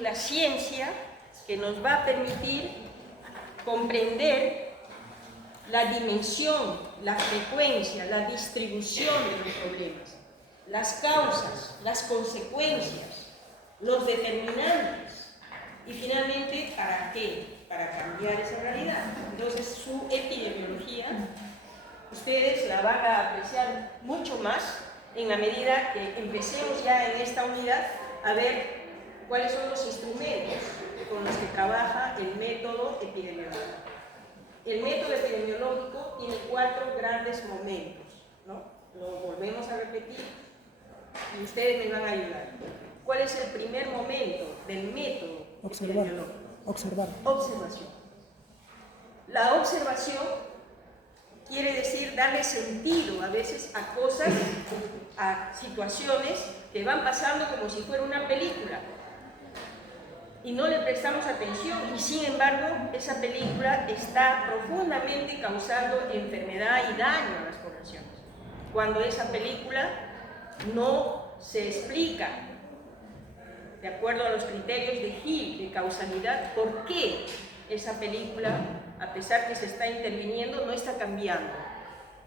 es la ciencia que nos va a permitir comprender la dimensión, la frecuencia, la distribución de los problemas, las causas, las consecuencias, los determinantes y finalmente ¿para qué? Para cambiar esa realidad. Entonces su epidemiología ustedes la van a apreciar mucho más en la medida que empecemos ya en esta unidad a ver cuáles son los instrumentos con los que trabaja el método epidemiológico. El método epidemiológico tiene 4 grandes momentos, ¿no? Lo volvemos a repetir y ustedes me van a ayudar. ¿Cuál es el primer momento del método epidemiológico? Observar. Observación. La observación quiere decir darle sentido a veces a cosas, a situaciones que van pasando como si fuera una película. Y no le prestamos atención y sin embargo esa película está profundamente causando enfermedad y daño a las poblaciones. Cuando esa película no se explica de acuerdo a los criterios de Hill, de causalidad, por qué esa película, a pesar que se está interviniendo, no está cambiando,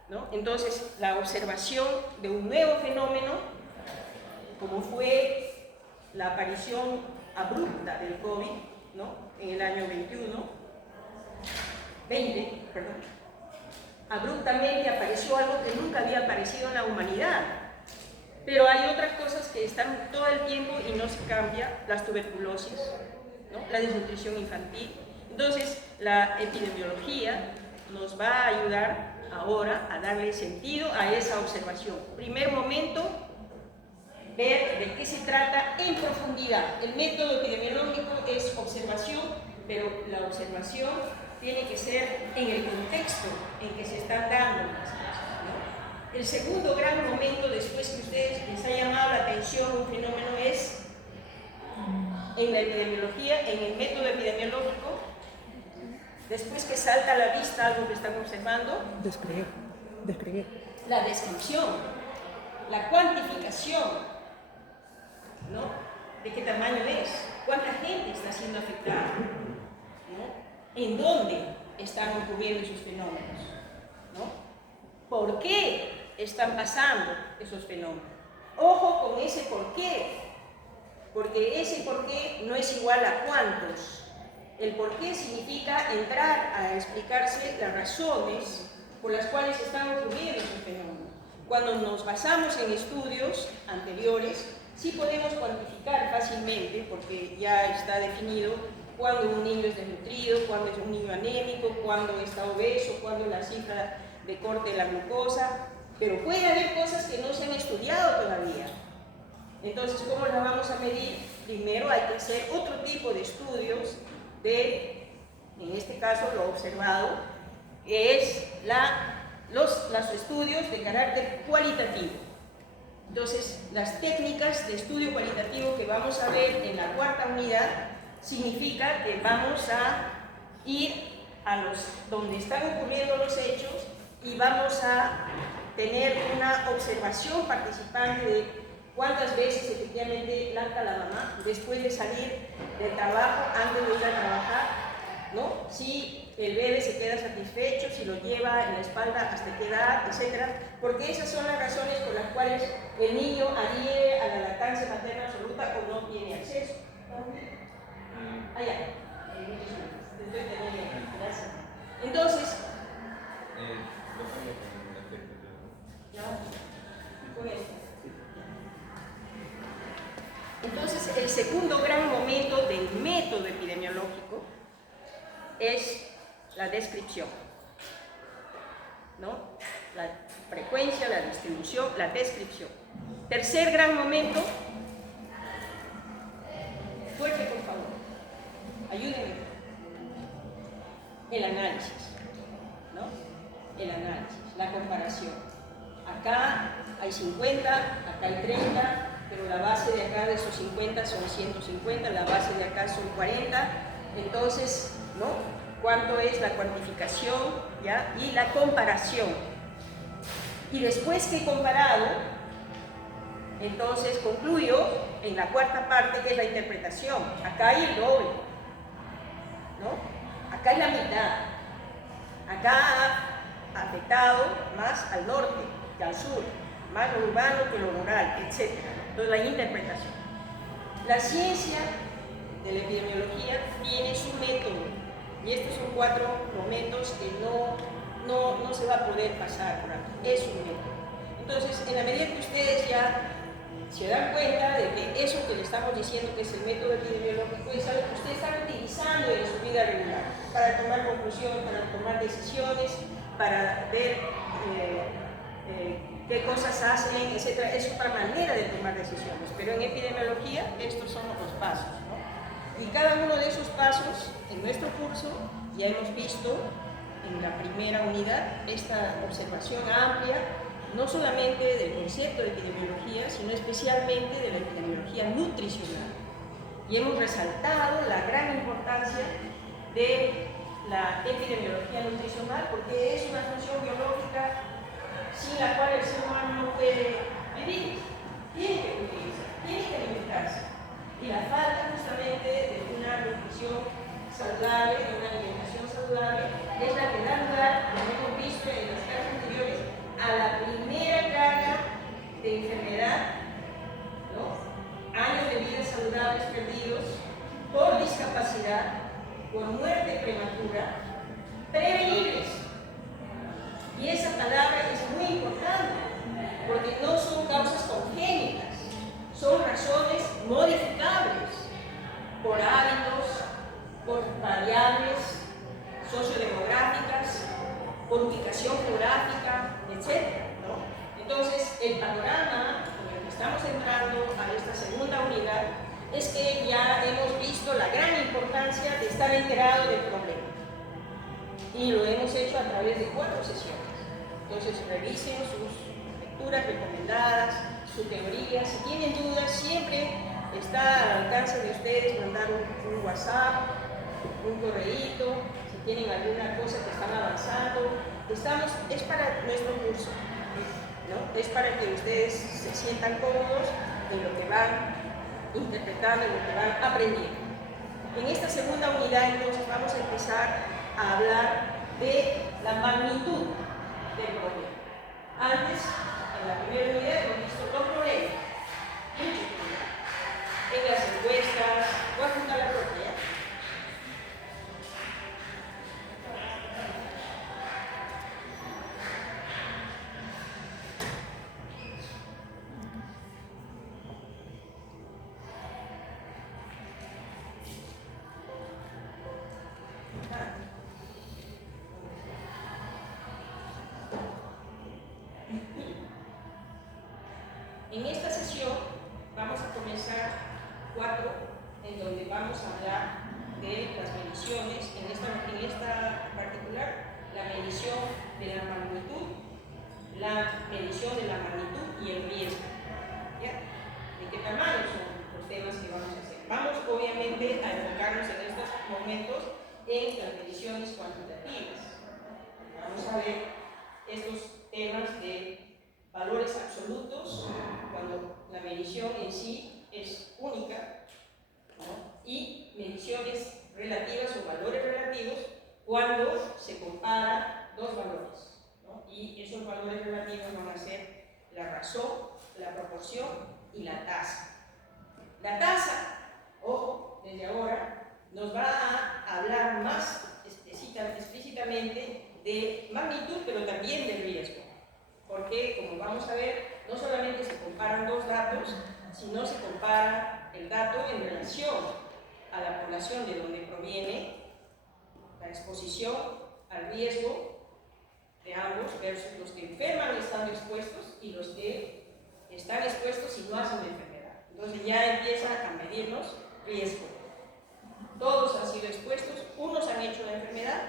¿no? Entonces la observación de un nuevo fenómeno, como fue la aparición abrupta del COVID, ¿no? En el año 20, abruptamente apareció algo que nunca había aparecido en la humanidad. Pero hay otras cosas que están todo el tiempo y no se cambia, las tuberculosis, ¿no? La desnutrición infantil. Entonces, la epidemiología nos va a ayudar ahora a darle sentido a esa observación. Primer momento, ver de qué se trata en profundidad. El método epidemiológico es observación, pero la observación tiene que ser en el contexto en que se están dando las cosas, ¿no? El segundo gran momento, después que a ustedes les ha llamado la atención un fenómeno, es en la epidemiología, en el método epidemiológico, después que salta a la vista algo que están observando, Describir. La descripción, la cuantificación, ¿no? ¿De qué tamaño es? ¿Cuánta gente está siendo afectada? ¿No? ¿En dónde están ocurriendo esos fenómenos? ¿No? ¿Por qué están pasando esos fenómenos? Ojo con ese por qué, porque ese por qué no es igual a cuántos. El por qué significa entrar a explicarse las razones por las cuales están ocurriendo esos fenómenos. Cuando nos basamos en estudios anteriores, sí podemos cuantificar fácilmente, porque ya está definido cuándo un niño es desnutrido, cuándo es un niño anémico, cuándo está obeso, cuándo la cifra de corte de la glucosa, pero puede haber cosas que no se han estudiado todavía. Entonces, ¿cómo las vamos a medir? Primero hay que hacer otro tipo de estudios de, en este caso lo observado, que es los estudios de carácter cualitativo. Entonces, las técnicas de estudio cualitativo que vamos a ver en la cuarta unidad significa que vamos a ir a donde están ocurriendo los hechos y vamos a tener una observación participante de cuántas veces efectivamente lacta la mamá después de salir del trabajo, antes de ir a trabajar, ¿no? Si el bebé se queda satisfecho, si lo lleva en la espalda hasta qué edad, etc. Porque esas son las razones por las cuales el niño adhiere a la lactancia materna absoluta o no tiene acceso. Allá. Te estoy teniendo. Gracias. Entonces, con esto. Entonces, el segundo gran momento del método epidemiológico es la descripción, ¿no? La frecuencia, la distribución, la descripción. Tercer gran momento, fuerte por favor, ayúdenme. El análisis, ¿no? El análisis, la comparación. Acá hay 50, acá hay 30, pero la base de acá de esos 50 son 150, la base de acá son 40, entonces, ¿no? ¿Cuánto es la cuantificación, ya? Y la comparación. Y después que he comparado, entonces concluyo en la cuarta parte, que es la interpretación. Acá hay el doble, ¿no? Acá es la mitad. Acá ha afectado más al norte que al sur, más lo urbano que lo rural, etc. Entonces, la interpretación. La ciencia de la epidemiología tiene su método, y estos son 4 momentos que no se va a poder pasar por aquí. Es un método. Entonces, en la medida que ustedes ya se dan cuenta de que eso que le estamos diciendo que es el método epidemiológico es algo que ustedes están utilizando en su vida regular para tomar conclusiones, para tomar decisiones, para ver qué cosas hacen, etc. Es otra manera de tomar decisiones, pero en epidemiología estos son los pasos, ¿no? Y cada uno de esos pasos en nuestro curso ya hemos visto en la primera unidad esta observación amplia, no solamente del concepto de epidemiología, sino especialmente de la epidemiología nutricional. Y hemos resaltado la gran importancia de la epidemiología nutricional porque es una función biológica sin la cual el ser humano no puede vivir. Tiene que utilizar, tiene que alimentarse. Y la falta justamente de una nutrición saludable, de una alimentación saludable, es la que da lugar, como hemos visto en las clases anteriores, a la primera carga de enfermedad, ¿no? Años de vida saludables perdidos por discapacidad, por muerte prematura, prevenibles. Y esa palabra es muy importante, porque no son causas congénitas, son razones modificables por hábitos, por variables sociodemográficas, por ubicación geográfica, etc., ¿no? Entonces, el panorama en el que estamos entrando a esta segunda unidad es que ya hemos visto la gran importancia de estar enterado del problema. Y lo hemos hecho a través de 4 sesiones. Entonces, revisen sus lecturas recomendadas, su teoría. Si tienen dudas, siempre está al alcance de ustedes mandar un WhatsApp, un correíto, si tienen alguna cosa que están avanzando. Es para nuestro curso, ¿no? Es para que ustedes se sientan cómodos en lo que van interpretando, en lo que van aprendiendo. En esta segunda unidad, entonces, vamos a empezar a hablar de la magnitud del problema. Antes, en la primera unidad, hemos visto 2 problemas, muchos problemas. En las encuestas, voy a juntar la propia, ¿ya? En esta sesión vamos a comenzar 4, en donde vamos a hablar de las mediciones, en esta particular, la medición de la magnitud, la medición de la magnitud y el riesgo. ¿Ya? ¿De qué tamaño son los temas que vamos a hacer? Vamos obviamente a enfocarnos en estos momentos en las mediciones cuantitativas. Vamos a ver estos temas de valores absolutos, cuando la medición en sí es única, ¿no? Y mediciones relativas o valores relativos cuando se compara 2 valores, ¿no? Y esos valores relativos van a ser la razón, la proporción y la tasa. La tasa, ojo, desde ahora, nos va a hablar más explícitamente de magnitud, pero también de riesgo. Porque, como vamos a ver, no solamente se comparan 2 datos, sino se compara el dato en relación a la población de donde proviene la exposición al riesgo de ambos versus los que enferman estando expuestos y los que están expuestos y no hacen la enfermedad. Entonces ya empieza a medirnos riesgo. Todos han sido expuestos, unos han hecho la enfermedad,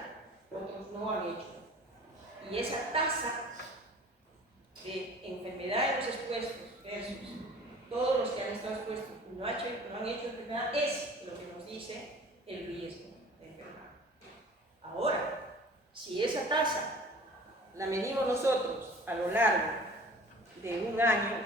otros no han hecho. Y esa tasa de enfermedad de los expuestos versus todos los que han estado expuestos y no han hecho enfermedad es lo que nos dice el riesgo de enfermar. Ahora, si esa tasa la medimos nosotros a lo largo de un año,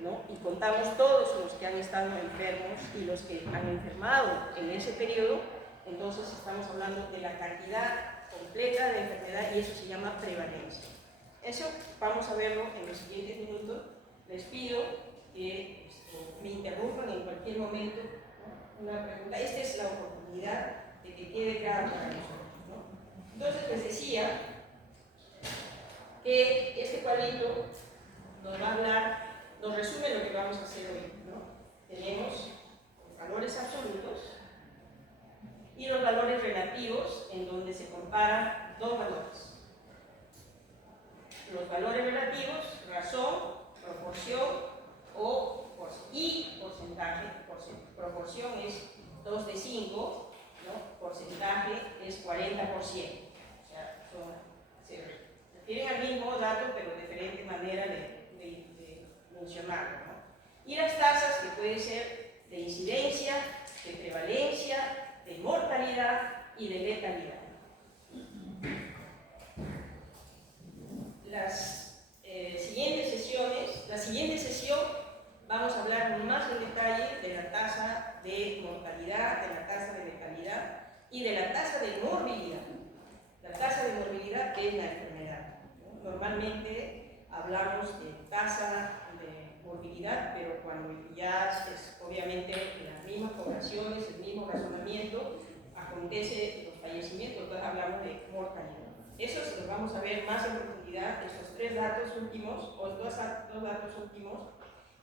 ¿no? Y contamos todos los que han estado enfermos y los que han enfermado en ese periodo, entonces estamos hablando de la cantidad completa de enfermedad y eso se llama prevalencia. Eso vamos a verlo en los siguientes minutos. Les pido que me interrumpan en cualquier momento, ¿no? Una pregunta. Esta es la oportunidad de que quede claro para nosotros, ¿no? Entonces les decía que este cuadrito nos va a hablar, nos resume lo que vamos a hacer hoy, ¿no? Tenemos los valores absolutos y los valores relativos, en donde se comparan dos valores. Los valores relativos, razón, proporción y porcentaje. Proporción es 2 de 5, ¿no? Porcentaje es 40%. O sea, se refieren al mismo dato, pero de diferente manera de mencionarlo, ¿no? Y las tasas, que pueden ser de incidencia, de prevalencia, de mortalidad y de letalidad. La siguiente sesión vamos a hablar más en detalle de la tasa de mortalidad, de la tasa de letalidad y de la tasa de morbilidad. La tasa de morbilidad, que es la enfermedad, ¿no? Normalmente hablamos de tasa de morbilidad, pero cuando ya es obviamente en las mismas poblaciones, el mismo razonamiento, acontece los fallecimientos, entonces hablamos de mortalidad. Eso se los vamos a ver más en profundidad, estos tres datos últimos, o dos datos últimos,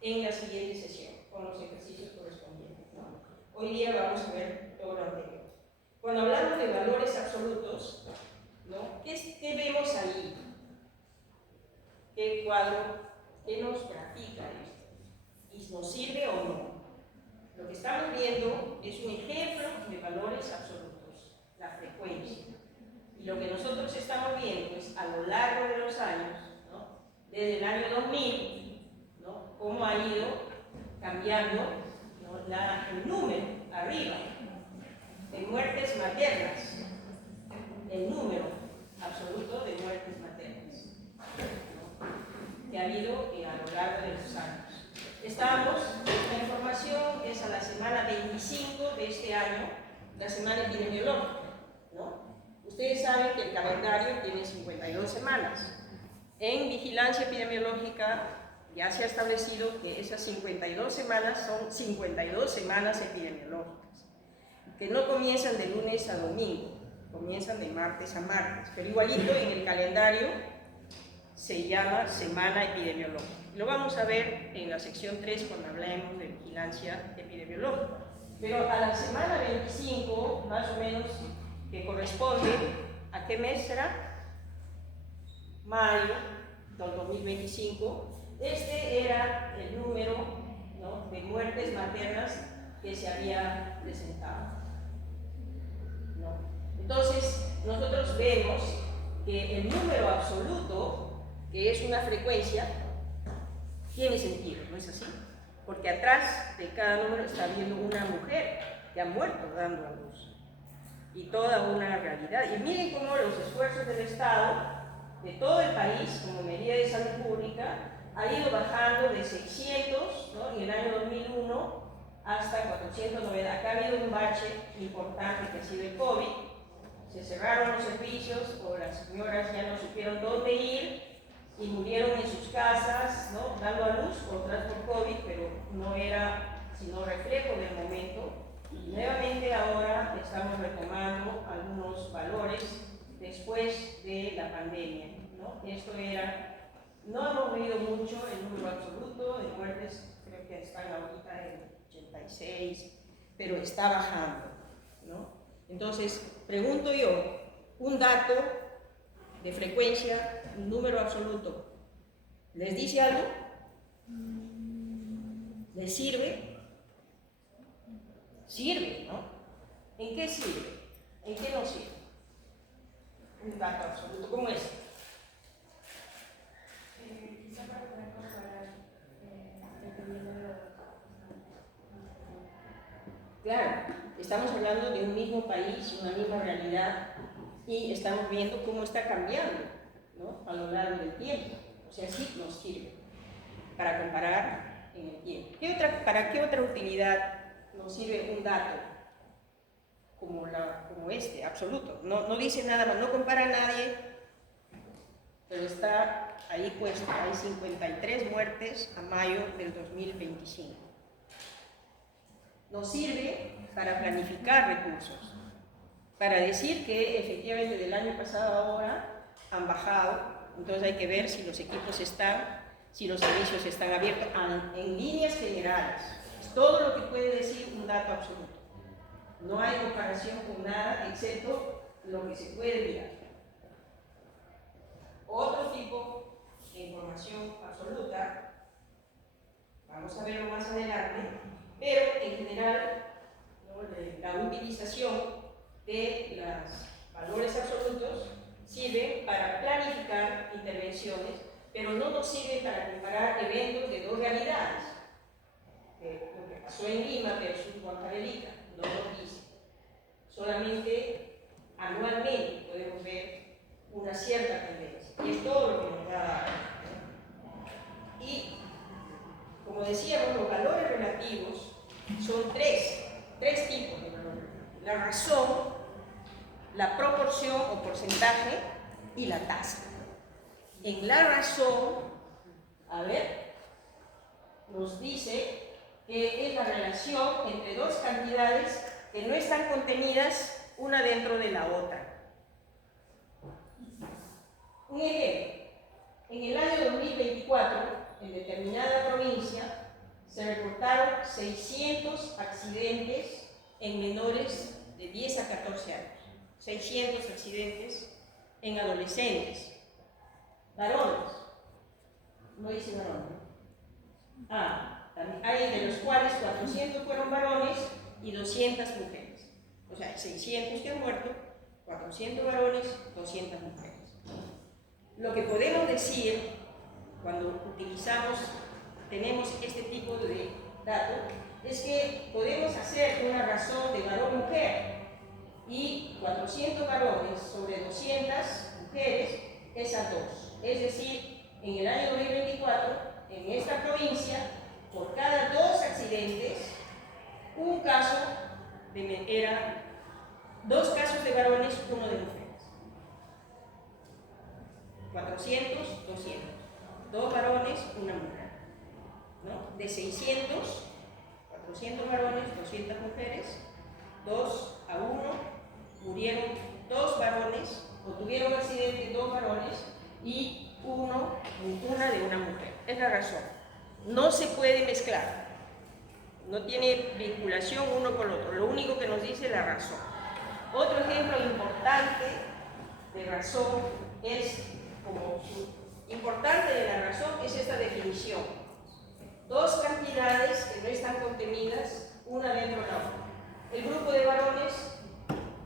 en la siguiente sesión, con los ejercicios correspondientes, ¿no? Hoy día vamos a ver todo lo anterior. Cuando hablamos de valores absolutos, ¿no? ¿Qué vemos ahí? ¿Qué cuadro, qué nos grafica esto? ¿Y nos sirve o no? Lo que estamos viendo es un ejemplo de valores absolutos, la frecuencia. Y lo que nosotros estamos viendo es a lo largo de los años, ¿no? Desde el año 2000, ¿no? Cómo ha ido cambiando, ¿no? El número arriba de muertes maternas, el número absoluto de muertes maternas, ¿no? Que ha habido a lo largo de los años. La información es a la semana 25 de este año, la semana epidemiológica, ¿no? Ustedes saben que el calendario tiene 52 semanas. En vigilancia epidemiológica ya se ha establecido que esas 52 semanas son 52 semanas epidemiológicas, que no comienzan de lunes a domingo, comienzan de martes a martes, pero igualito en el calendario se llama semana epidemiológica. Lo vamos a ver en la sección 3 cuando hablemos de vigilancia epidemiológica. Pero a la semana 25, más o menos, que corresponde a qué mes será, mayo del 2025, este era el número, ¿no? De muertes maternas que se había presentado, ¿no? Entonces nosotros vemos que el número absoluto, que es una frecuencia, tiene sentido, ¿no es así? Porque atrás de cada número está viendo una mujer que ha muerto dando a luz. Y toda una realidad. Y miren cómo los esfuerzos del Estado, de todo el país, como medida de salud pública, ha ido bajando de 600, ¿no? En el año 2001 hasta 490. Acá ha habido un bache importante que ha sido el COVID. Se cerraron los servicios o las señoras ya no supieron dónde ir y murieron en sus casas, ¿no? Dando a luz, otras por COVID, pero no era sino reflejo del momento. Y nuevamente ahora estamos retomando algunos valores después de la pandemia, ¿no? Esto era, no hemos medido mucho el número absoluto de muertes, creo que están ahorita en 86, pero está bajando, ¿no? Entonces, pregunto yo, un dato de frecuencia, un número absoluto, ¿les dice algo? ¿Les sirve? Sirve, ¿no? ¿En qué sirve? ¿En qué no sirve? Un dato absoluto como este. Quizá para poder comparar dependiendo de los... Claro, estamos hablando de un mismo país, una misma realidad, y estamos viendo cómo está cambiando, ¿no? A lo largo del tiempo. O sea, sí nos sirve para comparar en el tiempo. ¿Para qué otra utilidad nos sirve un dato como este, absoluto? No dice nada más, no compara a nadie, pero está ahí puesto. Hay 53 muertes a mayo del 2025. Nos sirve para planificar recursos, para decir que efectivamente del año pasado a ahora han bajado, entonces hay que ver si los equipos están, si los servicios están abiertos en líneas generales. Es todo lo que puede decir un dato absoluto. No hay comparación con nada excepto lo que se puede mirar. Otro tipo de información absoluta, vamos a verlo más adelante, pero en general, ¿no?, la utilización de los valores absolutos sirve para planificar intervenciones, pero no nos sirve para comparar eventos de dos realidades. Lo que pasó en Lima versus Huancavelica, no nos dice. Solamente anualmente podemos ver una cierta tendencia, y es todo lo que nos va a dar. Y, como decíamos, los valores relativos son tres tipos de valores. La razón, la proporción o porcentaje y la tasa. En la razón, a ver, nos dice que es la relación entre dos cantidades que no están contenidas una dentro de la otra. Un ejemplo, en el año 2024, en determinada provincia, se reportaron 600 accidentes en menores de 10 a 14 años. 600 accidentes en adolescentes. Varones. No dice varones. Hay de los cuales 400 fueron varones y 200 mujeres. O sea, 600 que han muerto, 400 varones, 200 mujeres. Lo que podemos decir cuando tenemos este tipo de datos, es que podemos hacer una razón de varón-mujer, y 400 varones sobre 200 mujeres es a 2. Es decir, en el año 2024, en esta provincia, por cada 2 accidentes, un caso era 2 casos de varones, 1 de mujeres. 400, 200. 2 varones, 1 mujer. ¿No? De 600, 400 varones, 200 mujeres, 2 a 1, murieron 2 varones, o tuvieron accidente 2 varones y una de una mujer. Es la razón. No se puede mezclar. No tiene vinculación uno con el otro. Lo único que nos dice es la razón. Otro ejemplo importante de razón es, como importante de la razón, es esta definición. 2 cantidades que no están contenidas una dentro de la otra. El grupo de varones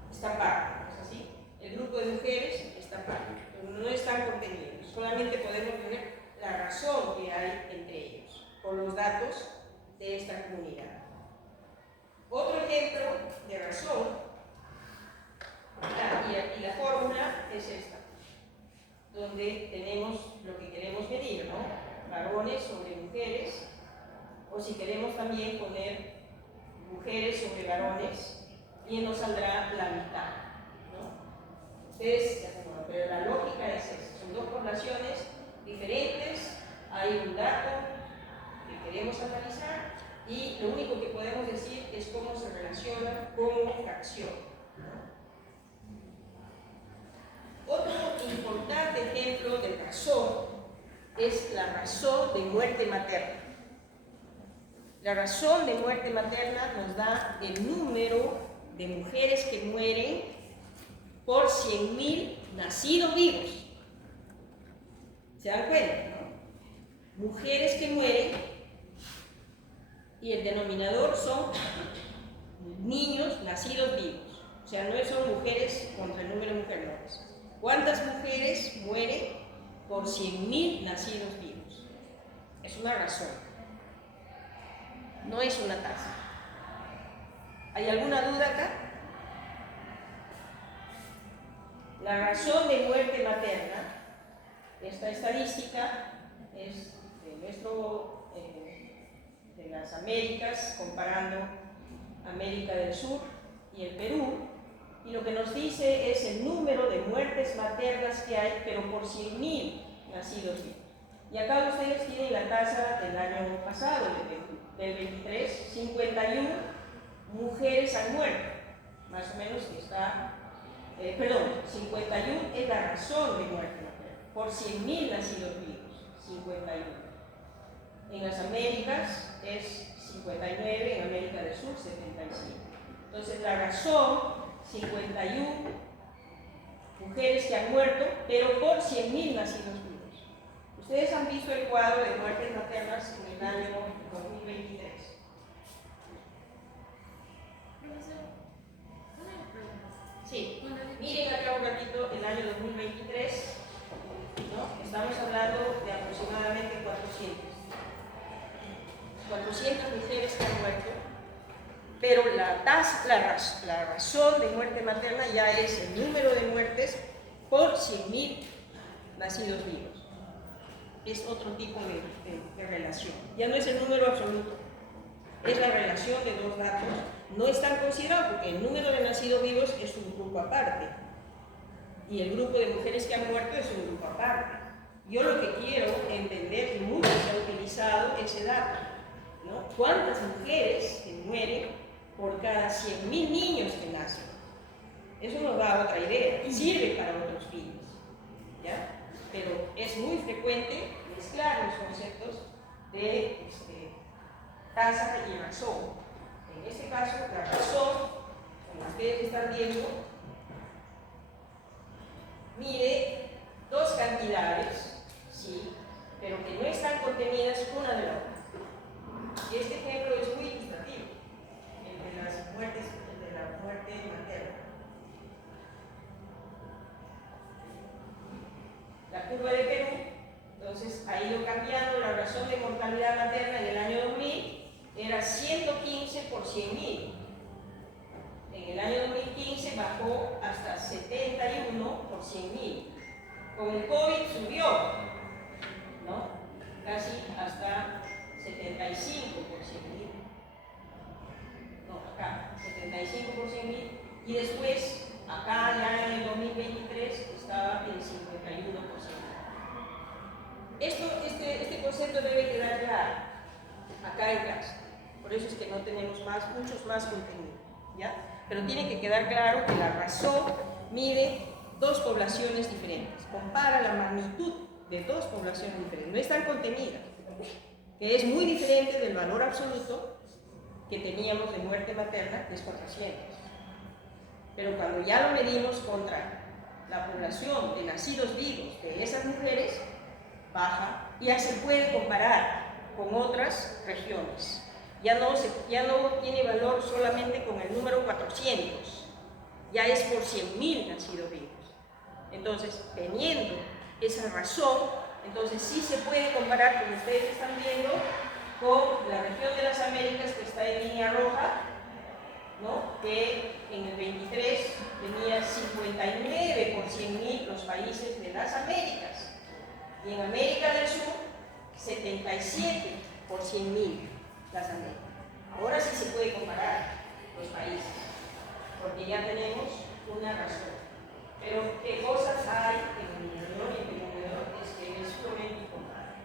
está par, ¿es así? El grupo de mujeres está par, pero no están contenidos. Solamente podemos ver la razón que hay entre ellos, por los datos de esta comunidad. Otro ejemplo de razón, y la fórmula es esta, donde tenemos lo que queremos medir, ¿no? Varones sobre mujeres, o si queremos también poner mujeres sobre varones, y nos saldrá la mitad, ¿no? Ustedes ya se conocen, pero la lógica es esta. Son 2 poblaciones diferentes, hay un dato que queremos analizar, y lo único que podemos decir es cómo se relaciona como fracción. Otro importante ejemplo de razón es la razón de muerte materna. La razón de muerte materna nos da el número de mujeres que mueren por 100.000 nacidos vivos. ¿Se dan cuenta, no? Mujeres que mueren, y el denominador son niños nacidos vivos. O sea, no son mujeres contra el número de mujeres. ¿Cuántas mujeres mueren por 100.000 nacidos vivos? Es una razón. No es una tasa. ¿Hay alguna duda acá? La razón de muerte materna, esta estadística es de nuestro las Américas, comparando América del Sur y el Perú, y lo que nos dice es el número de muertes maternas que hay, pero por 100.000 nacidos vivos. Y acá ustedes tienen la tasa del año pasado, del 23, 51 mujeres han muerto, más o menos que está, 51 es la razón de muerte materna, por 100.000 nacidos vivos, 51. En las Américas es 59, en América del Sur 75. Entonces la razón, 51 mujeres que han muerto, pero por 100.000 nacidos vivos. Ustedes han visto el cuadro de muertes maternas en el año 2023. Sí, miren acá un ratito el año 2023, ¿no? Estamos hablando de aproximadamente 400 mujeres que han muerto, pero la razón de muerte materna ya es el número de muertes por 100.000 nacidos vivos. Es otro tipo de relación, ya no es el número absoluto, es la relación de dos datos. No están considerados porque el número de nacidos vivos es un grupo aparte y el grupo de mujeres que han muerto es un grupo aparte. Yo lo que quiero entender, y mucho se ha utilizado ese dato, ¿no? ¿Cuántas mujeres que mueren por cada 100.000 niños que nacen? Eso nos da otra idea, sirve para otros fines, ¿ya? Pero es muy frecuente mezclar los conceptos de tasa y razón. En este caso, la razón, como ustedes están viendo, mide dos cantidades, ¿sí? Pero que no están contenidas una de la otra. Y este ejemplo es muy ilustrativo, el de las muertes, el de la muerte materna. La curva de Perú, entonces ha ido cambiando. La razón de mortalidad materna en el año 2000 era 115 por 100.000. En el año 2015 bajó hasta 71 por 100.000. Con el COVID subió, ¿no? Casi hasta 75 por 100.000. No, acá, 75 por 100.000. Y después, acá ya en el 2023 estaba en 51 por 100.000. Este concepto debe quedar claro acá en clase. Por eso es que no tenemos muchos más contenido, ¿ya? Pero tiene que quedar claro que la razón mide dos poblaciones diferentes, compara la magnitud de dos poblaciones diferentes, no están contenidas, que es muy diferente del valor absoluto que teníamos de muerte materna, que es 400. Pero cuando ya lo medimos contra la población de nacidos vivos de esas mujeres, baja y ya se puede comparar con otras regiones. Ya no tiene valor solamente con el número 400, ya es por 100.000 nacidos vivos. Entonces, teniendo esa razón, entonces sí se puede comparar, como ustedes están viendo, con la región de las Américas, que está en línea roja, ¿no? Que en el 23 tenía 59 por 100.000 los países de las Américas, y en América del Sur 77 por 100.000 las Américas. Ahora sí se puede comparar los países, porque ya tenemos una razón. Pero qué cosas hay en el numerador y en el denominador es que es sumamente importante.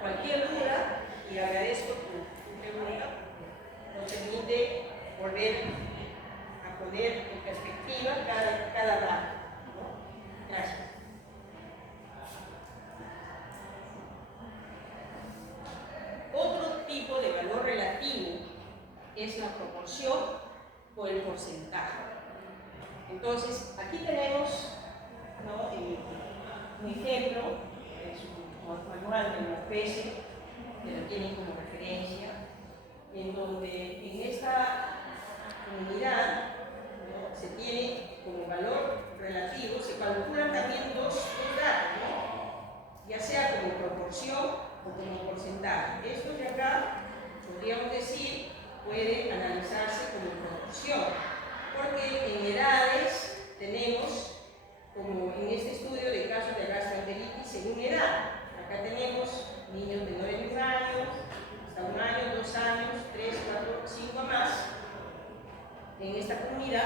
Cualquier duda, y agradezco tu pregunta, nos permite volver a poner en perspectiva cada dato, ¿no? Gracias. Otro tipo de valor relativo es la proporción o el porcentaje. Entonces, aquí tenemos, ¿no?, un ejemplo, es un manual de la UPS, que lo tienen como referencia, en donde en esta unidad, ¿no?, se tiene como valor relativo, se calculan también dos datos, ¿no?, ya sea como proporción o como porcentaje. Esto de acá, podríamos decir, puede analizarse como proporción, porque en edades tenemos, como en este estudio de casos de gastroenteritis según edad, acá tenemos niños menores de 1 año, hasta 1 año, 2 años,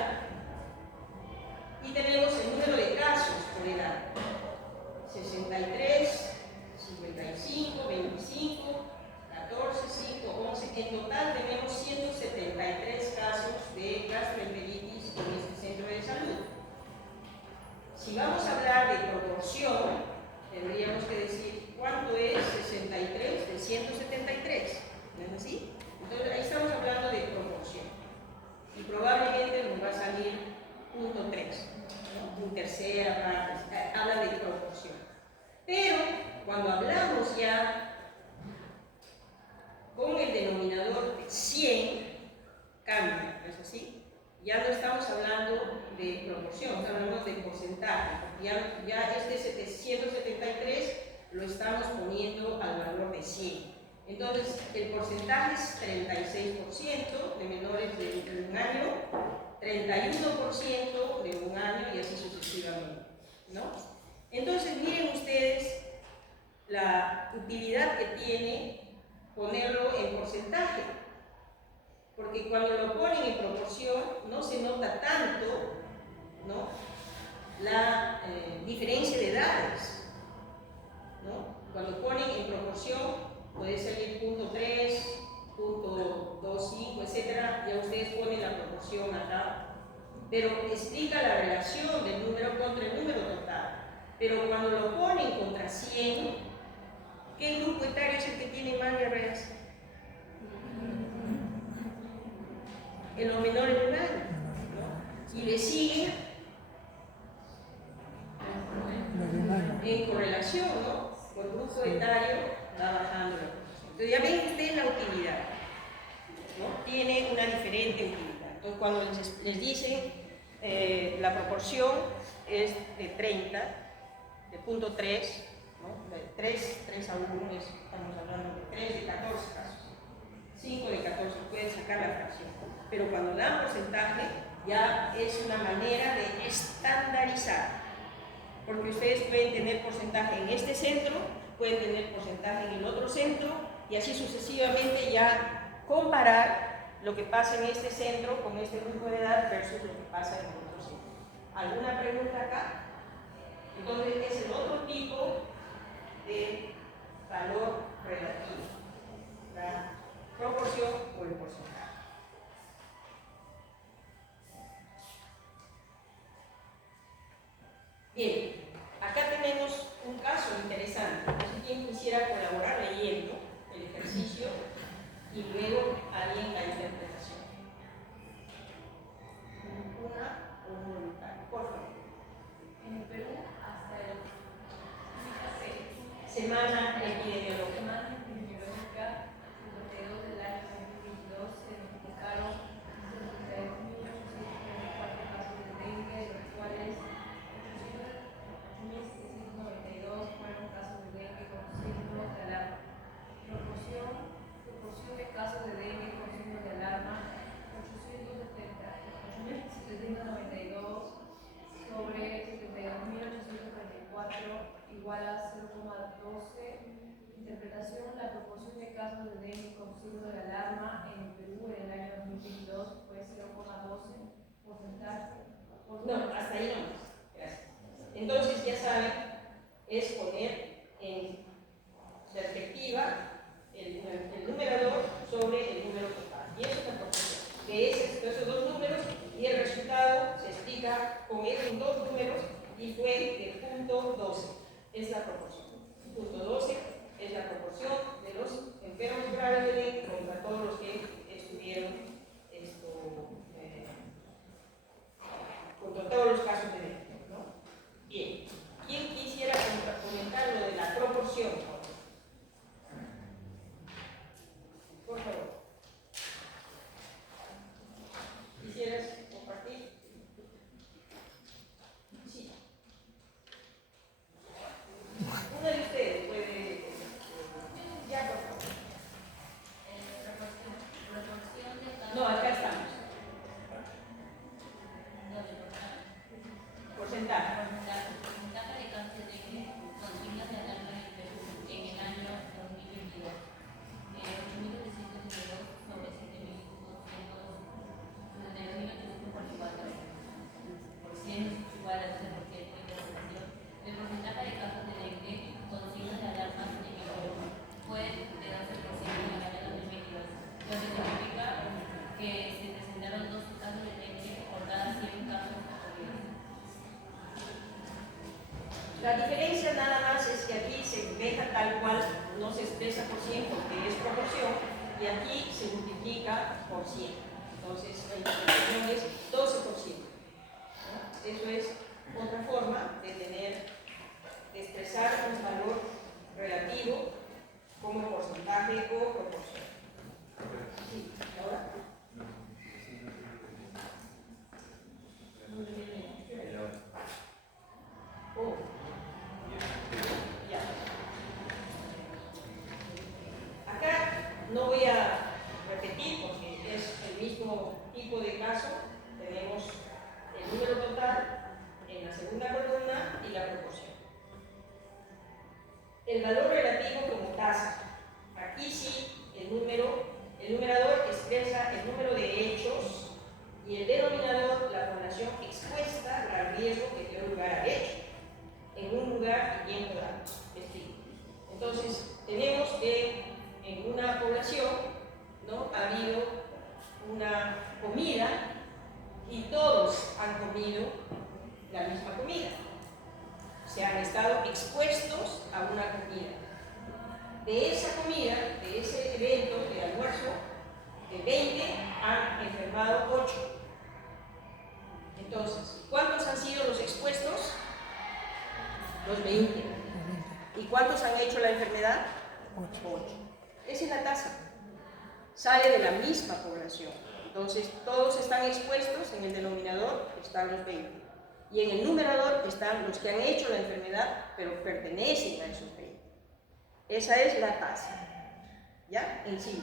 edad. Y tenemos el número de casos por edad. 63, 55, 25, 14, 5, 11. En total tenemos 173 casos de gastroenteritis en este centro de salud. Si vamos a hablar de proporción, tendríamos que decir cuánto es 63 de 173. ¿No es así? Entonces ahí estamos hablando de proporción. Y probablemente nos va a salir punto 3, ¿no? En tercera parte, habla de proporción. Pero cuando hablamos ya con el denominador de 100, cambia, ¿no es así? Ya no estamos hablando de proporción, estamos hablando de porcentaje, porque ya este 773 lo estamos poniendo al valor de 100. Entonces, el porcentaje es 36% de menores de un año, 31% de un año y así sucesivamente, ¿no? Entonces, miren ustedes la utilidad que tiene ponerlo en porcentaje, porque cuando lo ponen en proporción no se nota tanto, ¿no?, la diferencia de edades, ¿no? Cuando ponen en proporción puede salir punto 3, punto 25, etc. Ya ustedes ponen la proporción acá, pero explica la relación del número contra el número total. Pero cuando lo ponen contra 100, ¿qué grupo etario es el que tiene más diarreas? En los menores de un año, ¿no? Y le sigue en correlación, ¿no? Por grupo etario va bajando la proporción. Entonces ya ven ustedes la utilidad, ¿no? Tiene una diferente utilidad. Entonces cuando les dicen la proporción es de 30, de punto 3, ¿no? De 3 a 1, estamos hablando de 3 de 14 casos. 5 de 14, pueden sacar la fracción. Pero cuando dan porcentaje, ya es una manera de estandarizar. Porque ustedes pueden tener porcentaje en este centro, pueden tener porcentaje en el otro centro, y así sucesivamente ya comparar lo que pasa en este centro con este grupo de edad versus lo que pasa en el otro centro. ¿Alguna pregunta acá? Entonces es el otro tipo de valor relativo, la proporción o el porcentaje. Bien, acá tenemos un caso interesante. No sé quién quisiera colaborar leyendo el ejercicio y luego alguien la interpretación. Una o un voluntario, por favor. En el Perú, hasta el Semana epidemiológica. Semana Epidemiológica 52 del año 2022 se notificaron 72.834 casos de dengue, de los cuales 8.792 fueron casos de dengue con signos de alarma. Proporción de casos de dengue con signos de alarma: 8.792 sobre 72.834 igual a 0,12. Interpretación: la proporción de casos de dengue con signo de alarma en el Perú en el año 2022 fue 0,12 porcentaje. No, hasta ahí no. Gracias. Entonces, ya saben, es poner en perspectiva el numerador sobre el número total. Y eso es la proporción. De esos dos números, y el resultado se explica con esos dos números y fue de punto 12. Es la proporción. Punto 12 es la proporción de los enfermos graves de dengue contra todos los que estuvieron contra todos los casos de dengue, ¿no? Bien. ¿Quién quisiera comentar lo de la proporción? Por favor. ¿Quisieras compartir? Sí. Uno de ustedes puede. Ya, por favor. Proporción de La diferencia nada más es que aquí se deja tal cual, no se expresa por 100 porque es proporción, y aquí se multiplica por 100. Entonces la interpretación es 12%. ¿No? Eso es otra forma de expresar un valor relativo como porcentaje o proporción. Sí, ¿ahora? Oh. Ya. Acá no voy a repetir porque es el mismo tipo de caso. Tenemos el número total en la segunda columna y la proporción. El valor relativo como tasa. Aquí sí el numerador expresa el número de hechos y el denominador la población expuesta al riesgo que dio lugar al hecho en un lugar y tiempo dado. Entonces, tenemos que en una población, ¿no?, ha habido una comida y todos han comido la misma comida. Se han estado expuestos a una comida. De esa comida, de ese evento de almuerzo, de 20 han enfermado 8. Entonces, ¿cuántos han sido los expuestos? Los 20. ¿Y cuántos han hecho la enfermedad? 8. Esa es la tasa. Sale de la misma población. Entonces, todos están expuestos, en el denominador están los 20. Y en el numerador están los que han hecho la enfermedad, pero pertenecen a esos 20. Esa es la tasa. ¿Ya? En sí.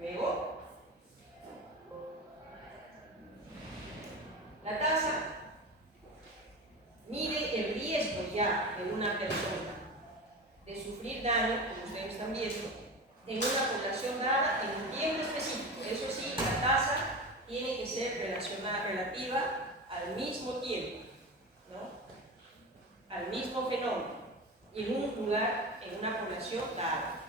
Luego, la tasa mide el riesgo ya de una persona de sufrir daño, como ustedes están viendo, en una población dada en un tiempo específico. Eso sí, la tasa tiene que ser relativa al mismo tiempo, ¿no?, al mismo fenómeno, y en un lugar, en una población dada.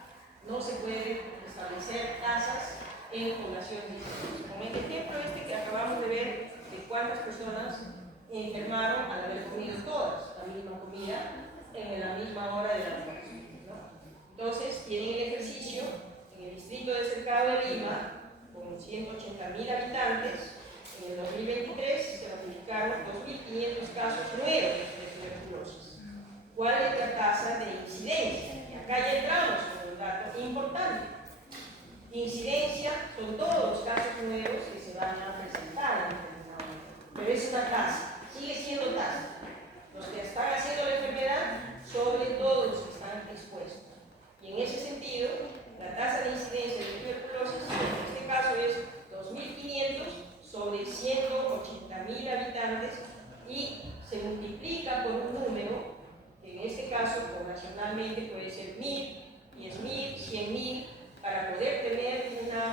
No se puede establecer tasas en poblaciones diferentes. Como el ejemplo que acabamos de ver de cuántas personas enfermaron al haber comido todas la misma comida en la misma hora de la almuerzo, ¿no? Entonces, tienen el ejercicio en el distrito del Cercado de Lima, con 180.000 habitantes. En el 2023 se notificaron 2.500 casos nuevos de tuberculosis. ¿Cuál es la tasa de incidencia? Y acá ya entramos en un dato importante. Incidencia son todos los casos nuevos que se van a presentar en el momento, pero es una tasa, sigue siendo tasa. Los que están haciendo la enfermedad sobre todos los que están expuestos. Y en ese sentido, la tasa de incidencia de tuberculosis en este caso es 2.500 sobre 180.000 habitantes y se multiplica por un número que en este caso poblacionalmente puede ser 1.000, 10.000, 100.000, para poder tener una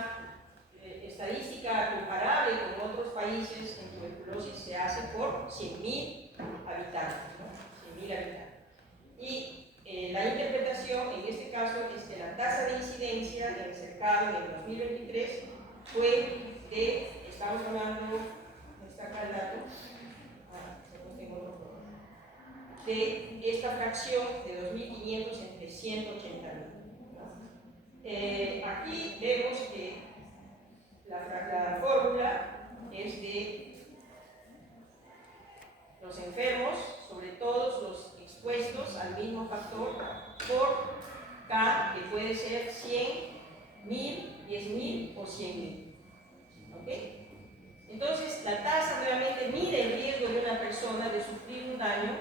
estadística comparable con otros países. En tuberculosis se hace por 100.000 habitantes, ¿no? 100.000 habitantes. Y la interpretación en este caso es que la tasa de incidencia en el Cercado en el 2023 fue de, estamos hablando, no está acá el dato, de esta fracción de 2.500 entre 180.000. Aquí vemos que la fórmula es de los enfermos sobre todos los expuestos al mismo factor por K, que puede ser 100, 1.000, 10.000 o 100.000. ¿Ok? Entonces, la tasa realmente mide el riesgo de una persona de sufrir un daño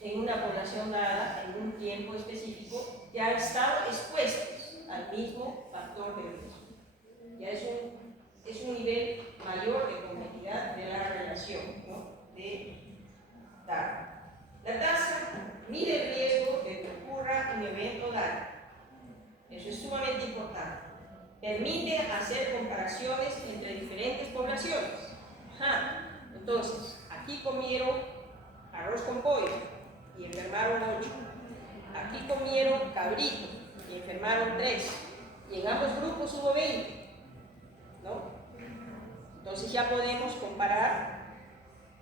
en una población dada en un tiempo específico que ha estado expuestos al mismo factor de riesgo. Ya es un nivel mayor de complejidad de la relación, ¿no?, de daño. La tasa mide el riesgo de que ocurra un evento dado. Eso es sumamente importante. Permite hacer comparaciones entre diferentes poblaciones. Entonces, aquí comieron arroz con pollo y enfermaron 8. Aquí comieron cabrito y enfermaron 3. Y en ambos grupos hubo 20. ¿No? Entonces ya podemos comparar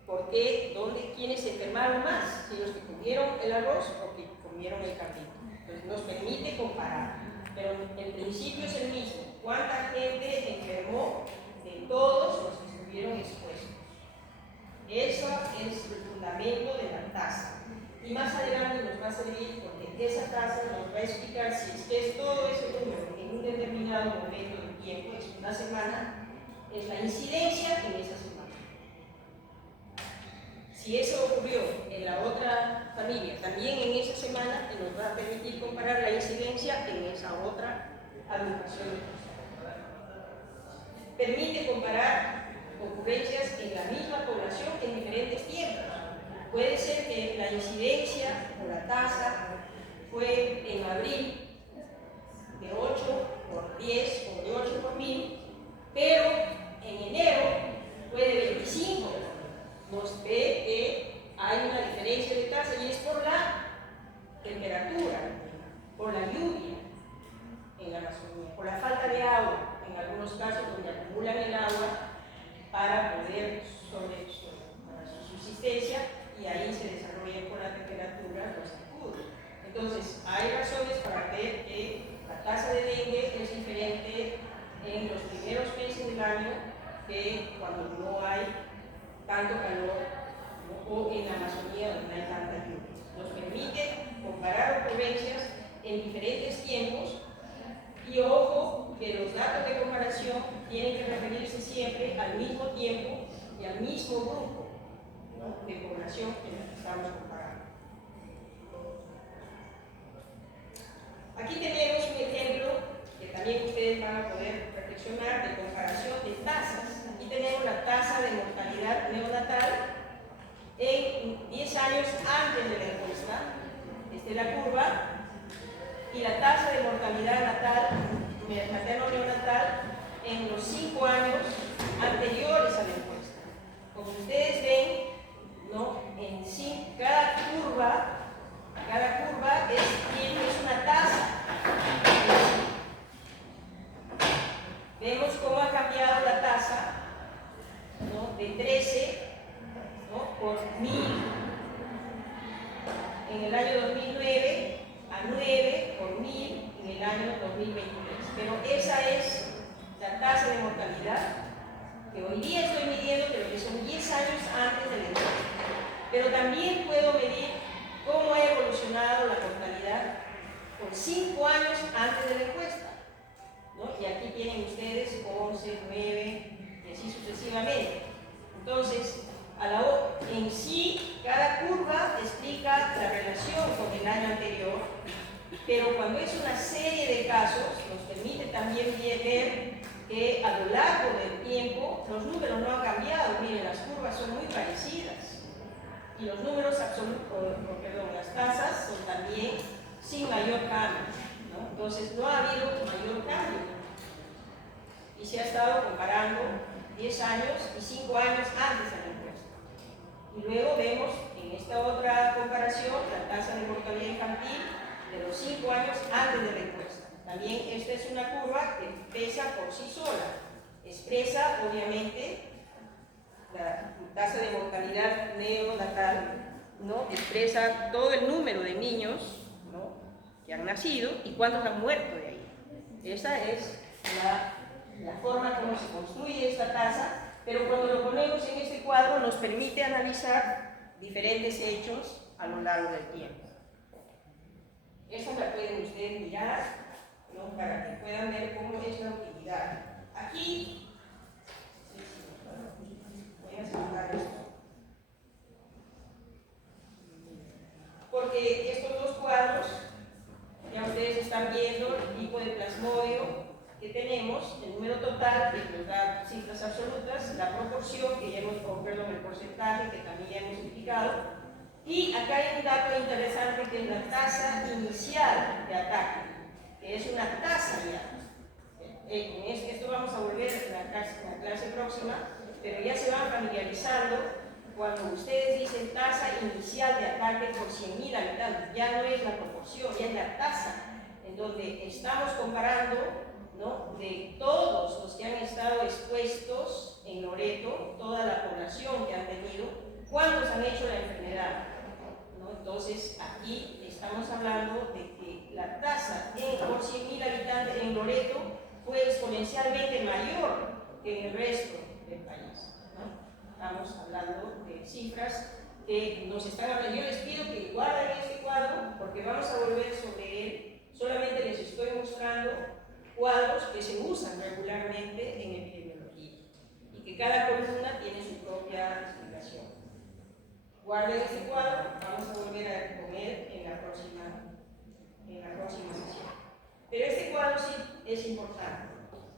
¿Por qué? ¿Dónde? ¿Quiénes se enfermaron más? ¿Si los que comieron el arroz o que comieron el cabrito? Entonces nos permite comparar, pero el principio es el mismo. ¿Cuánta gente enfermó de todos los que estuvieron expuestos? Eso es el fundamento de la tasa. Y más adelante nos va a servir porque esa tasa nos va a explicar si es que es todo ese número en un determinado momento del tiempo, es una semana, es la incidencia en esa semana. Si eso ocurrió en la otra familia, también en esa semana, nos va a permitir comparar la incidencia en esa otra agrupación. Permite comparar ocurrencias en la misma población en diferentes tiempos. Puede ser que la incidencia o la tasa fue en abril de 8 por 10 o de 8 por 1000, pero en enero fue de 25. Nos ve que hay una diferencia de tasa y es por la temperatura, por la lluvia en la Amazonía, por la falta de agua, en algunos casos donde acumulan el agua para poder para su subsistencia, y ahí se desarrollan por la temperatura los escudos. Entonces, hay razones para ver que la tasa de dengue es diferente en los primeros meses del año que cuando no hay tanto calor, ¿no? O en la Amazonía donde no hay tanta lluvia. Nos permite comparar ocurrencias en diferentes tiempos y ojo que los datos de comparación tienen que referirse siempre al mismo tiempo y al mismo grupo, ¿no? De población en el que estamos comparando. Aquí tenemos un ejemplo que también ustedes van a poder reflexionar de comparación de tasas. Aquí tenemos la tasa de mortalidad neonatal en 10 años antes de la encuesta. Esta es la curva. Y la tasa de mortalidad materno-neonatal en los 5 años anteriores a la encuesta. Como ustedes ven, ¿no? En sí, cada curva es una tasa. Vemos cómo ha cambiado la tasa, ¿no? De 13, ¿no? Por 1000 en el año 2009 a 9 por 1000 en el año 2023. Pero esa es la tasa de mortalidad que hoy día estoy midiendo, pero que son 10 años antes de la encuesta. Pero también puedo medir cómo ha evolucionado la mortalidad por 5 años antes de la encuesta, ¿no? Y aquí tienen ustedes 11, 9 y así sucesivamente. Entonces, en sí, cada curva explica la relación con el año anterior, pero cuando es una serie de casos, nos permite también ver que a lo largo del tiempo los números no han cambiado. Miren, las curvas son muy parecidas y los números absolutos, las tasas son también sin mayor cambio, ¿no? Entonces no ha habido mayor cambio y se ha estado comparando 10 años y 5 años antes de la encuesta. Y luego vemos en esta otra comparación la tasa de mortalidad infantil de los 5 años antes de la encuesta. También esta es una curva que pesa por sí sola. Expresa, obviamente, la tasa de mortalidad neonatal, ¿no? Expresa todo el número de niños, ¿no? Que han nacido y cuántos han muerto de ahí. Esa es la forma como se construye esta tasa, pero cuando lo ponemos en este cuadro nos permite analizar diferentes hechos a lo largo del tiempo. Esta la pueden ustedes mirar, ¿no? Para que puedan ver cómo es la utilidad. Aquí, voy a separar esto, porque estos dos cuadros, ya ustedes están viendo el tipo de plasmodio que tenemos, el número total que nos da cifras absolutas, la proporción que ya hemos, el porcentaje que también ya hemos explicado. Y acá hay un dato interesante que es la tasa inicial de ataque, que es una tasa ya. Con esto vamos a volver en la clase próxima, pero ya se van familiarizando cuando ustedes dicen tasa inicial de ataque por 100.000 habitantes. Ya no es la proporción, ya es la tasa, en donde estamos comparando, ¿no? De todos los que han estado expuestos en Loreto, toda la población que han tenido, ¿Cuántos han hecho la enfermedad? ¿No? Entonces, aquí estamos hablando de que la tasa por 100.000 habitantes en Loreto fue exponencialmente mayor que en el resto del país, ¿no? Estamos hablando de cifras que nos están hablando. Yo les pido que guarden este cuadro porque vamos a volver sobre él. Solamente les estoy mostrando cuadros que se usan regularmente en epidemiología y que cada columna tiene su propia explicación. Guarden este cuadro, vamos a volver con él en la próxima sesión. Pero este cuadro sí es importante.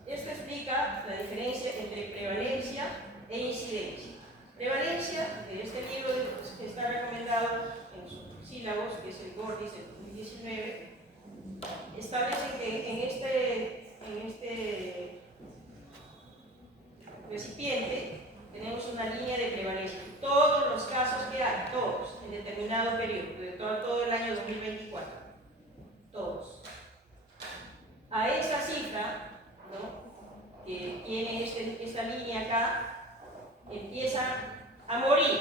Esto explica la diferencia entre prevalencia e incidencia. Prevalencia, de este libro que está recomendado en sus sílabos, que es el Gordis del 2019, establece que en este recipiente tenemos una línea de prevalencia. Todos los casos que hay, todos, en determinado periodo, de todo el año 2024. Todos. A esa cifra, ¿no?, que tiene esta línea acá, empiezan a morir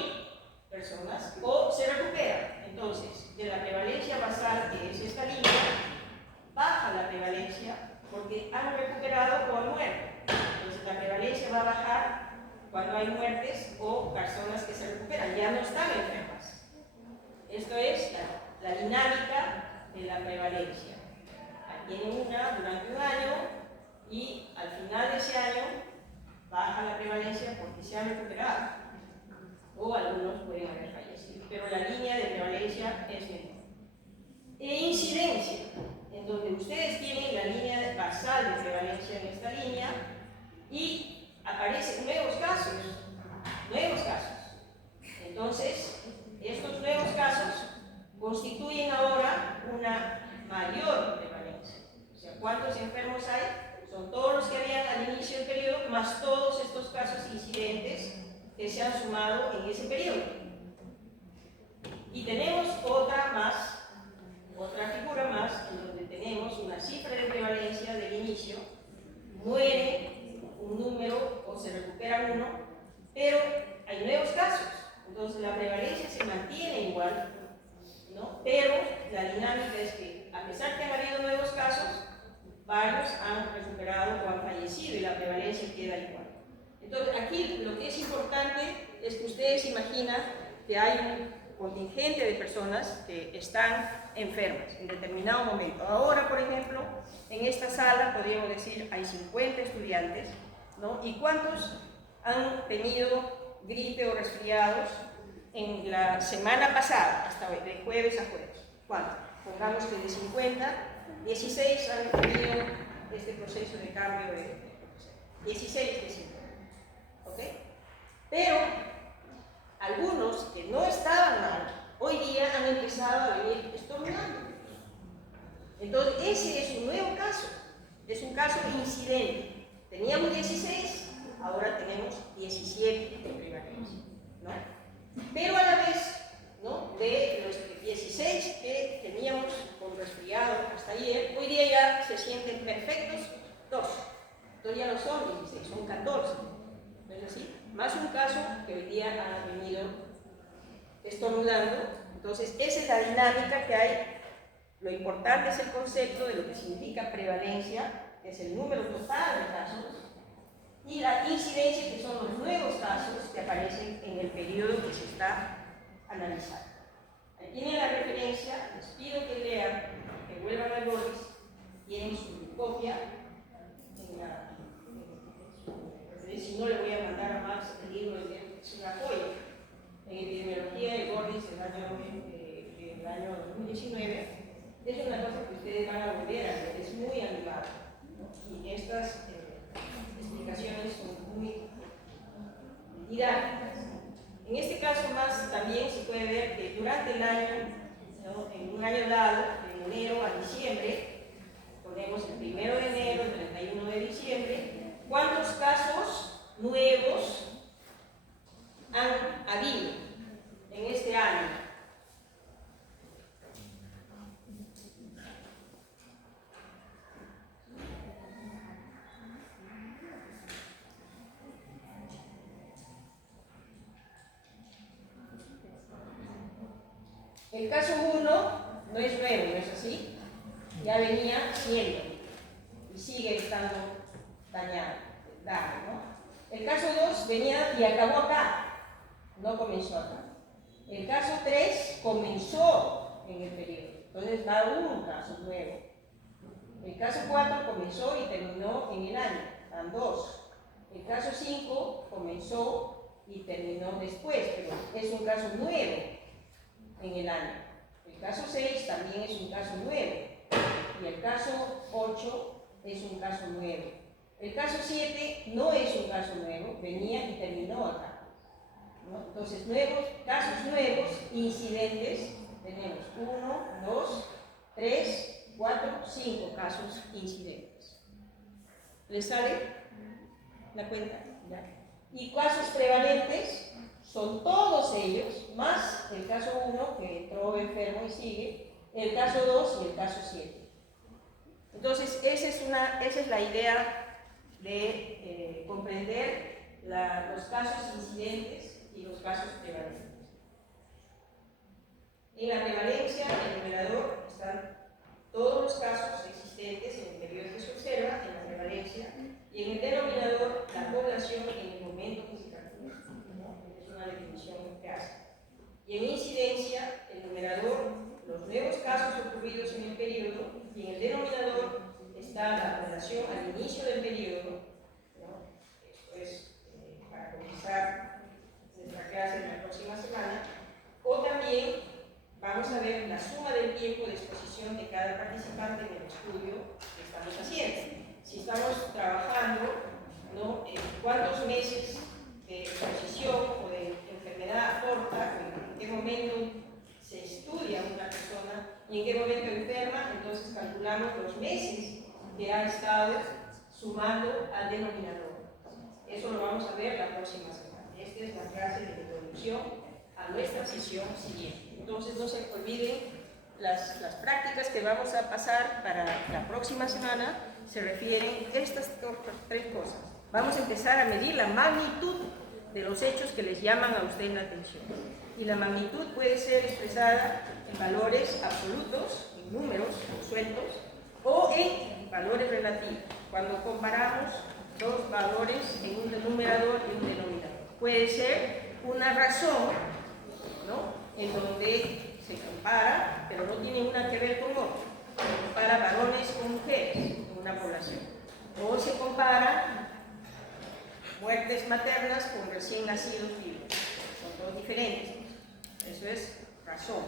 personas o se recuperan. Entonces, de la prevalencia basal, que es esta línea, baja la prevalencia porque han recuperado o han muerto. Entonces, la prevalencia va a bajar cuando hay muertes o personas que se recuperan, ya no están enfermas. Esto es la dinámica de la prevalencia. Tienen una durante un año y al final de ese año baja la prevalencia porque se han recuperado o algunos pueden haber fallecido, pero la línea de prevalencia es menor. E incidencia, en donde ustedes tienen la línea basal de prevalencia en esta línea y aparecen nuevos casos. Entonces, estos nuevos casos constituyen ahora una mayor prevalencia. O sea, ¿cuántos enfermos hay? Son todos los que habían al inicio del periodo, más todos estos casos incidentes que se han sumado en ese periodo. Y tenemos otra figura más, en donde tenemos una cifra de prevalencia del inicio, muere un número o se recupera uno, pero hay nuevos casos. Entonces la prevalencia se mantiene igual, ¿no? Pero la dinámica es que, a pesar que han habido nuevos casos, varios han recuperado o han fallecido y la prevalencia queda igual. Entonces, aquí lo que es importante es que ustedes imaginan que hay un contingente de personas que están enfermas en determinado momento. Ahora, por ejemplo, en esta sala, podríamos decir, hay 50 estudiantes, ¿no? ¿Y cuántos han tenido gripe o resfriados en la semana pasada, hasta hoy, de jueves a jueves? ¿Cuántos? Pongamos que de 50, 16 han tenido este proceso de cambio de 16 de 50. ¿Ok? Pero algunos que no estaban mal, hoy día han empezado a venir estornudando. Entonces, ese es un nuevo caso. Es un caso incidente. Teníamos 16, ahora tenemos 17 de prevalencia, ¿no? Pero a la vez, ¿no?, de los 16 que teníamos con resfriado hasta ayer, hoy día ya se sienten perfectos 2. Entonces ya no son 16, son 14. ¿No es así? Más un caso que hoy día han venido estornudando. Entonces, esa es la dinámica que hay. Lo importante es el concepto de lo que significa prevalencia, que es el número total de casos, y la incidencia, que son los nuevos casos que aparecen en el periodo que se está analizando. Ahí tienen la referencia, les pido que lean, que vuelvan al Gordis, tienen su copia si no le voy a mandar a Max el libro, es una joya. En epidemiología de Gordis del año 2019, es una cosa que ustedes van a volver a ver, es muy amigable, ¿no? Y estas explicaciones son muy didácticas. En este caso más también se puede ver que durante el año, ¿no?, en un año dado, de enero a diciembre, ponemos el 1 de enero, el 31 de diciembre, ¿cuántos casos nuevos han habido en este año? El caso 1 no es nuevo, ¿no es así? Ya venía siendo y sigue estando dañado, ¿no? El caso 2 venía y acabó acá, no comenzó acá. El caso 3 comenzó en el periodo, entonces va un caso nuevo. El caso 4 comenzó y terminó en el año, van 2. El caso 5 comenzó y terminó después, pero es un caso nuevo en el año. El caso 6 también es un caso nuevo. Y el caso 8 es un caso nuevo. El caso 7 no es un caso nuevo, venía y terminó acá, ¿no? Entonces, casos nuevos, incidentes, tenemos 1, 2, 3, 4, 5 casos incidentes. ¿Les sale la cuenta? ¿Ya? Y casos prevalentes son todos ellos, más el caso 1 que entró enfermo y sigue, el caso 2 y el caso 7. Entonces, esa es la idea de comprender los casos incidentes y los casos prevalentes. En la prevalencia, en el numerador, están todos los casos existentes en el periodo que se observa, en la prevalencia, y en el denominador, la población en el momento que se calcula, ¿no? Es una definición que hace. Y en incidencia, el numerador, los nuevos casos ocurridos en el periodo, y en el denominador está la relación al inicio del periodo, ¿no? Esto es para comenzar nuestra clase en la próxima semana, o también vamos a ver la suma del tiempo de exposición de cada participante en el estudio que estamos haciendo. Si estamos trabajando, ¿no? ¿Cuántos meses de exposición o de enfermedad aporta? ¿En qué momento se estudia una persona y en qué momento enferma? Entonces calculamos los meses que ha estado sumando al denominador. Eso lo vamos a ver la próxima semana. Esta es la clase de introducción a nuestra sesión siguiente. Entonces no se olviden las prácticas que vamos a pasar para la próxima semana se refieren a estas tres cosas. Vamos a empezar a medir la magnitud de los hechos que les llaman a usted la atención. Y la magnitud puede ser expresada en valores absolutos, en números sueltos, o en valores relativos, cuando comparamos dos valores en un numerador y un denominador. Puede ser una razón, ¿no?, en donde se compara, pero no tiene nada que ver con otro. Se compara varones con mujeres en una población. O se compara muertes maternas con recién nacidos vivos. Son dos diferentes. Eso es razón.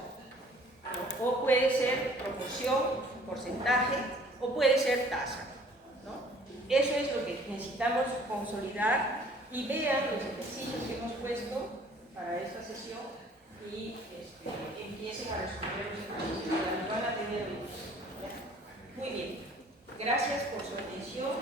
O puede ser proporción, porcentaje, o puede ser tasa, ¿no? Eso es lo que necesitamos consolidar y vean los ejercicios que hemos puesto para esta sesión y empiecen a resolver los ejercicios. Van a tener. Muy bien. Gracias por su atención.